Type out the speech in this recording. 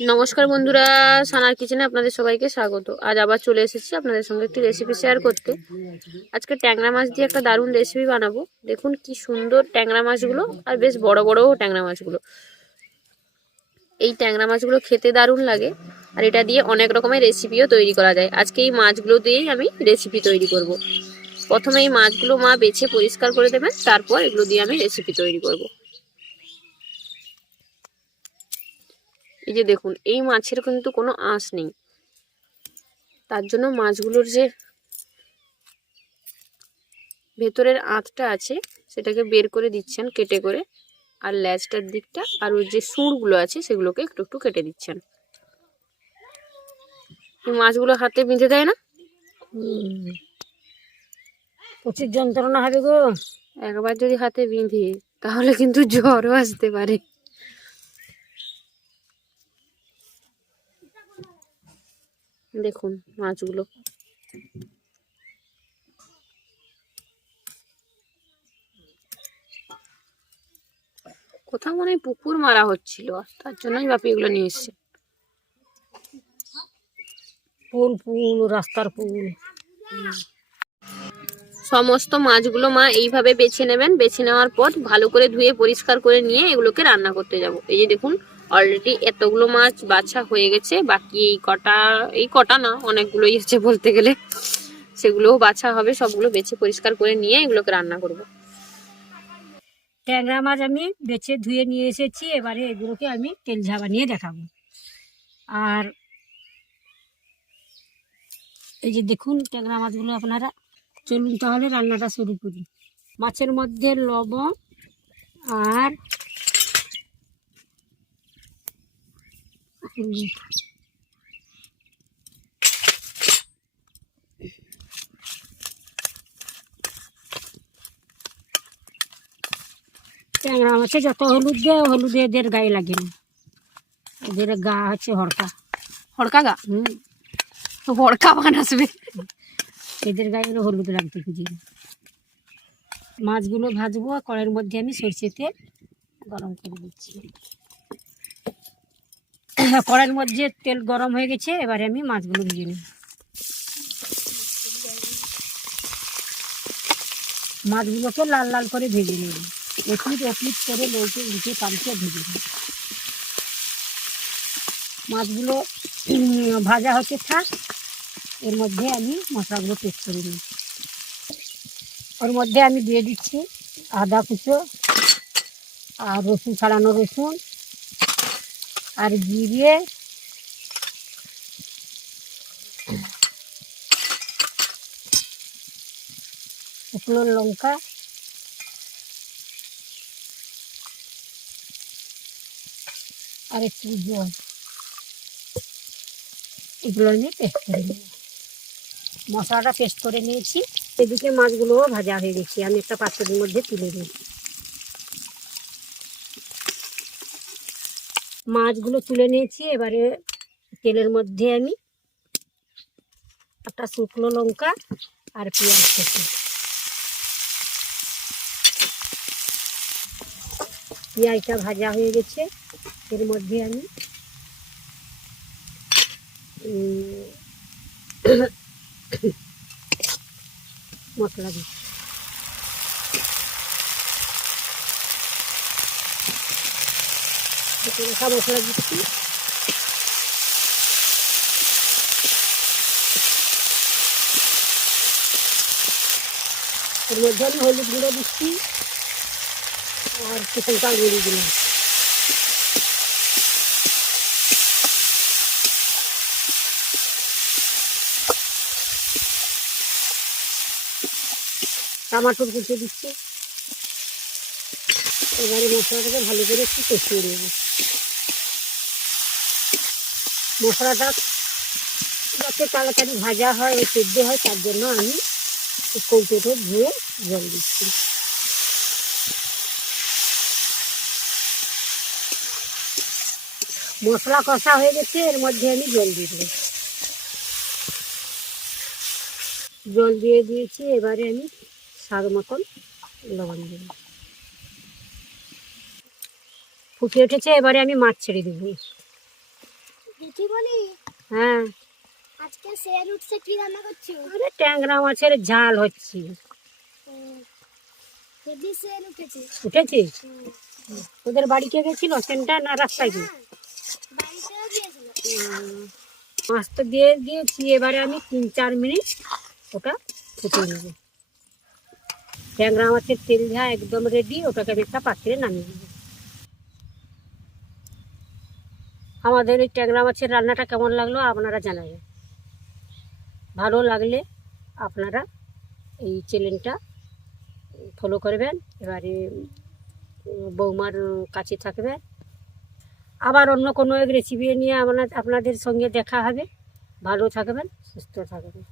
নমস্কার বন্ধুরা, সানার কিচেনে আপনাদের সবাইকে স্বাগত। আজ আবার চলে এসেছি আপনাদের সঙ্গে একটি রেসিপি শেয়ার করতে। আজকে ট্যাংরা মাছ দিয়ে একটা দারুণ রেসিপি বানাবো। দেখুন কি সুন্দর ট্যাংরা মাছগুলো, আর বেশ বড় বড় ট্যাংরা মাছগুলো। এই ট্যাংরা মাছগুলো খেতে দারুণ লাগে, আর এটা দিয়ে অনেক রকমের রেসিপিও তৈরি করা যায়। আজকে এই মাছগুলো দিয়েই আমি রেসিপি তৈরি করব। প্রথমে এই মাছগুলো মা বেছে পরিষ্কার করে দেবেন, তারপর এগুলো দিয়ে আমি রেসিপি তৈরি করব। এই যে দেখুন এই মাছের কিন্তু কোনো আঁশ নেই। তার জন্য মাছগুলোর যে ভেতরের আঁতটা আছে সেটাকে বের করে দিচ্ছেন কেটে করে আর ল্যাজটার দিকটা আর ওর যে সুরগুলো আছে সেগুলোকে একটু একটু কেটে দিচ্ছেন। মাছগুলো হাতে বেঁধে দেয় না? প্রচুর যন্ত্রণা হবে গো। একবার যদি হাতে বিঁধে তাহলে কিন্তু জ্বরও আসতে পারে। দেখুন মাছগুলো। কোথাও মনে হয় পুকুর মারা হচ্ছিল তার জন্যই বাপি এগুলো নিয়ে এসছে। পুল পুল রাস্তার পুল সমস্ত মাছগুলো মা এইভাবে বেছে নেবেন বেছে নেওয়ার পর ভালো করে ধুয়ে পরিষ্কার করে নিয়ে এগুলোকে রান্না করতে যাব। এই যে দেখুন অলরেডি এতগুলো মাছ বাছা হয়ে গেছে। বাকি এই কটা এই কটা না, অনেকগুলোই আছে বলতে গেলে। সেগুলোও বাছা হবে, সবগুলো বেছে পরিষ্কার করে নিয়ে এগুলোকে রান্না করব। ট্যাংরা মাছ আমি বেছে ধুয়ে নিয়ে এসেছি, এবারে এগুলোকে আমি তেল ঝাবা নিয়ে দেখাবো। আর এই যে দেখুন, ট্যাংরা মাছগুলো আপনারা চলুন তাহলে রান্নাটা শুরু করি। মাছের মধ্যে লবণ আর ট্যাংরা মাছে যত হলুদ দেয় হলুদ এদের গায়ে লাগে না এদের গা হচ্ছে হড়কা হড়কা গা হুম হড়কা বানাসবে এদের গায়ে হলো হলুদ লাগতে খুঁজি মাছগুলো ভাজবো কড়াইয়ের মধ্যে আমি সরষে তেল গরম করে দিচ্ছি কড়াইয়ের মধ্যে তেল গরম হয়ে গেছে, এবারে আমি মাছগুলো ভেজে নিই। মাছগুলোকে লাল লাল করে ভেজে নেব এপিট ওপিট করে লৌকে উল্টে পাল্টে ভেজে নেব মাছগুলো ভাজা হতে থাক, এর মধ্যে আমি মশলাগুলো পেস্ট করে নিই। ওর মধ্যে আমি দিয়ে দিচ্ছি আদা কুচো আর রসুন ছাড়ানো রসুন। আর জিরে। শুকনো লঙ্কা। আর একটু জল। এগুলো আমি পেস্ট করে নিই মশলাটা পেস্ট করে নিয়েছি। এদিকে মাছগুলোও ভাজা হয়ে গেছে। আমি একটা পাত্রের মধ্যে তুলে দিই মাছগুলো তুলে নিয়েছি, এবারে তেলের মধ্যে আমি একটা শুকনো লঙ্কা আর পেঁয়াজ কেটে। পেঁয়াজটা ভাজা হয়ে গেছে, এর মধ্যে আমি মশলা দিই রাখা মশলা এর মধ্যে আমি হলুদ গুঁড়ো দিচ্ছি আর চিকেনটা গুঁড়ি দিলাম টমাটোর কুচে দিচ্ছি। এবারে মশলাটাকে ভালো করে একটু কষিয়ে নেব। মশলাটা যাতে তাড়াতাড়ি ভাজা হয় ও সেদ্ধ হয়, তার জন্য আমি কৌটোটা ধুয়ে জল দিচ্ছি। মশলা কষা হয়ে গেছে, এর মধ্যে আমি জল দিয়ে দেবো। জল দিয়ে দিয়েছি, এবারে আমি স্বাদ মতন লবণ দেব। ফুটে উঠেছে এবারে আমি মাছ ছেড়ে দেবো। হ্যাঁ। আজকে সেল উঠছে কি রান্না করছ? আরে ট্যাংরা মাছের ঝাল হচ্ছে। হেভি সেল উঠেছে। উঠেছে? তোদের বাড়ি কে গেছিল সেন্টার না রাস্তায় কি হ্যাঁ, মাছ তো দিয়ে দিয়েছি এবারে আমি তিন চার মিনিট ওটা ফুটিয়ে নেব। ট্যাংরা মাছের তেল ঝা একদম রেডি ওটাকে আমি একটা পাত্রে নামিয়ে দেবো। আমাদের এই ট্যাংরা মাছের রান্নাটা কেমন লাগল আপনারা জানাবেন। ভালো লাগলে আপনারা এই চ্যানেলটা ফলো করবেন, এবারে বৌমার কাছে থাকবেন। আবার অন্য কোনো এক রেসিপি নিয়ে আপনার আপনাদের সঙ্গে দেখা হবে। ভালো থাকবেন, সুস্থ থাকবেন।